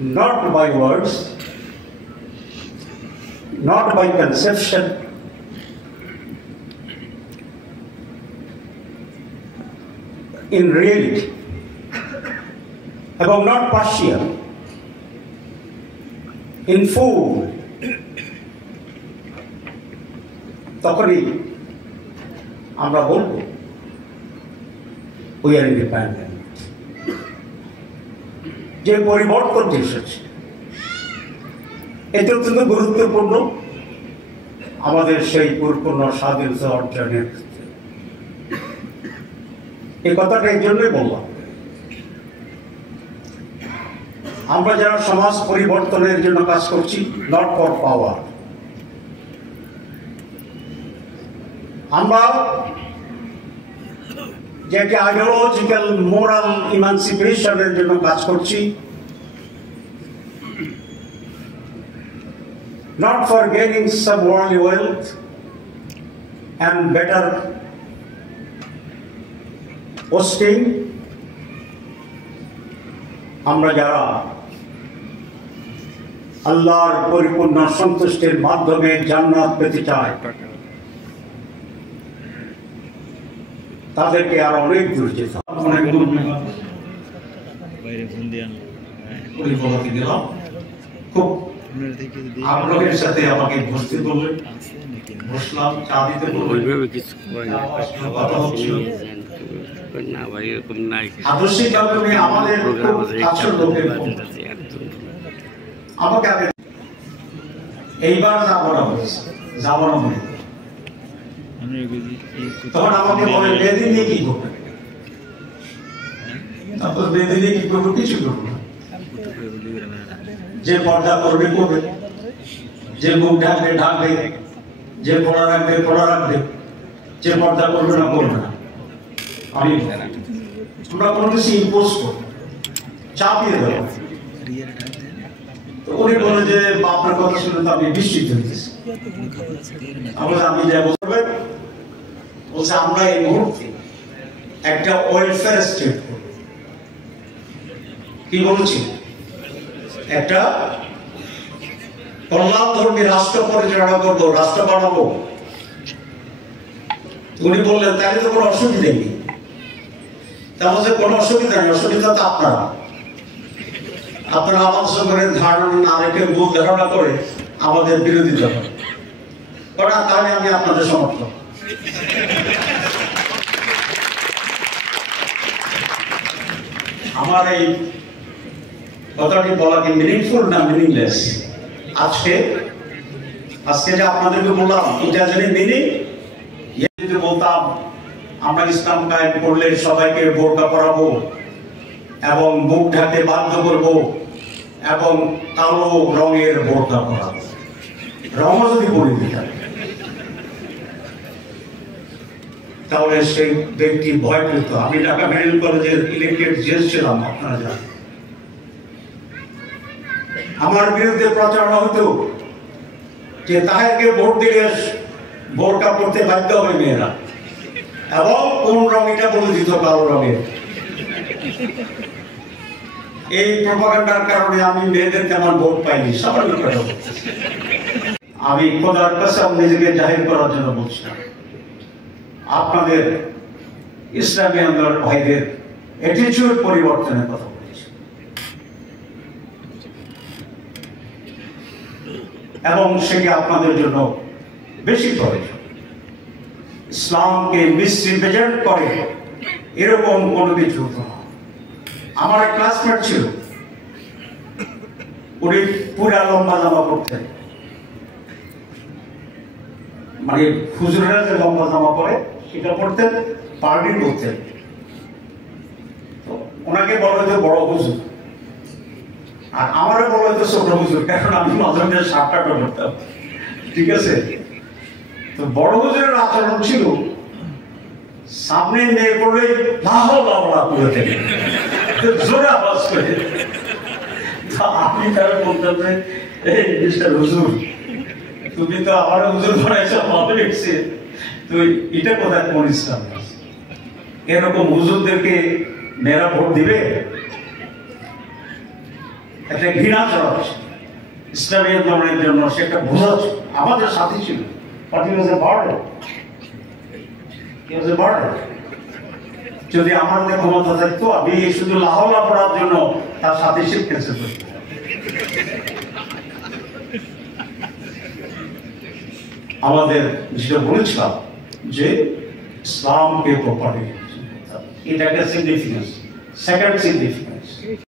not by words, not by conception, in reality, এবং not partial, in full, তখনই আমরা বলবো we are independent। যে পরিবর্তনটি এসেছে এটি অত্যন্ত গুরুত্বপূর্ণ আমাদের সেই পরিপূর্ণ স্বাধীনতা অর্জনের ক্ষেত্রে। এই কথাটা এই জন্যই বললাম, আমরা যারা সমাজ পরিবর্তনের জন্য কাজ করছি, নট ফর পাওয়ার, আমরা যে একটা আইডিওলজিক্যাল মোরাল ইমানসিপেশনের জন্য কাজ করছি, not for gaining some worldly wealth and better posting, আমরা যারা আল্লাহর পরিপূর্ণ সন্তুষ্টির মাধ্যমে জান্নাত পেতে চাই, তাদেরকে আর অনেক দূর যেতে খুব আগ্রহের সাথে আমাকে বসতে বললেন, বসলাম, চা দিতে বললেন, কথা হচ্ছিল। আদর্শিক আলোচনায় আমাদের কাছের লোকের আমাকে আগে এইবার যাবো না মনে, তখন আমাকে বলে বেদি নিয়ে কি করবে, তারপর বেদি নিয়ে কি করবো, কিছু করবো না। যে পর্দা করবে করবে, যে মুখ ঢাকবে ঢাকবে, যে পড়া রাখবে পড়া রাখবে, যে পর্দা করবে না করবে না। আমি আমরা কোনো কিছু ইম্পোজ করবো, চাপিয়ে দেবো। তো উনি বলে যে আপনার কথা শুনে তো আমি বিস্মিত হয়েছি। আমি যা বলবে বলছে আমরা এই মুহূর্তে একটা ওয়েলফেয়ার স্টেট করব। কি বলছি? একটা কল্যাণধর্মী রাষ্ট্র পরিচালনা করবো, রাষ্ট্র বানাবো। উনি বললেন তাহলে তো কোনো অসুবিধা নেই। তাহলে কোনো অসুবিধা নেই, অসুবিধা তো আপনারা আমাদের সঙ্গে ধারণা না রেখে ভুল ধারণা করে আমাদের বিরোধিতা করে, তাহলে আমি আপনাদের সমর্থন। আমার এই কথাটি বলা কি মিনিংফুল না মিনিংলেস? আজকে যে আপনাদেরকে বললাম এটা যদি মিনিং বলতাম আমরা ইসলাম কায়েম করলে সবাইকে বোরকা পরাবো এবং মুখ ঢাকতে বাধ্য করবো এবং কালো রঙের বোরকা পরাবো, রঙও যদি পরে দিতাম তাহলে সেই ব্যক্তি ভয় পেত। আমি ঢাকা মেডিকেল কলেজের ইলেক্টেড জেস ছিলাম, আপনারা জানেন। আমার বিরুদ্ধে প্রচারণা হতো যে তাহাকে ভোট দিলে বোরকা পড়তে বাধ্য হবে মেয়েরা, এবং কোন রং এটা বলে দিত, কালো রঙের। এই প্রপাগান্ডার কারণে আমি মেয়েদেরকে আমার ভোট পাইনি। স্বাভাবিক কথা, আমি খোদার কসম নিজেকে জাহির করার জন্য বলছি না, আপনাদের ইসলামী আন্দোলন ভাইদের অ্যাটিটিউড পরিবর্তনের কথা বলেছি। এবং সেটি আপনাদের জন্য বেশি প্রয়োজন। ইসলামকে মিসরিপ্রেজেন্ট করে এরকম কোনো কিছু হতো না। আমার এক ক্লাসমেট ছিল, উনি পুরা লম্বা জামা পরতেন, মানে হুজুরেরা যে লম্বা জামা পরে সেটা পড়তেন, পার্টি করতেন। ওনাকে বলা হতো বড় হুজুর, আর আমারও বলা হতো ছোট হুজুর, কারণ আমি মাঝে মাঝে সাতটা করতাম। ঠিক আছে? তো বড় হুজুরের আচরণ ছিল সামনে মেয়ে পড়লে জোরে আওয়াজ করে। আমি তারা বলতাম যে এই মিস্টার হুজুর, তুমি তো আমার হুজুর বানাইছো, আমাকে লিখছে, তুই এটা কোথায় কোন ইসলাম? এরকম হুজুরদেরকে মেয়েরা ভোট দিবে? একটা ঘৃণা চড়াচ্ছে ইসলামী আন্দোলনের জন্য, সে একটা বোঝাচ্ছে। আমাদের সাথে ছিল, but he was a burden. He was a burden. যদি আমার ক্ষমতা থাকতো আমি শুধু লাহলা পড়ার জন্য তার সাথে শিপ ক্যান্সেল করতাম। আমাদের যেটা বলেছিলাম যে ইসলামকে প্রপার্টি, এটা একটা সিগনিফিকেন্স। Second significance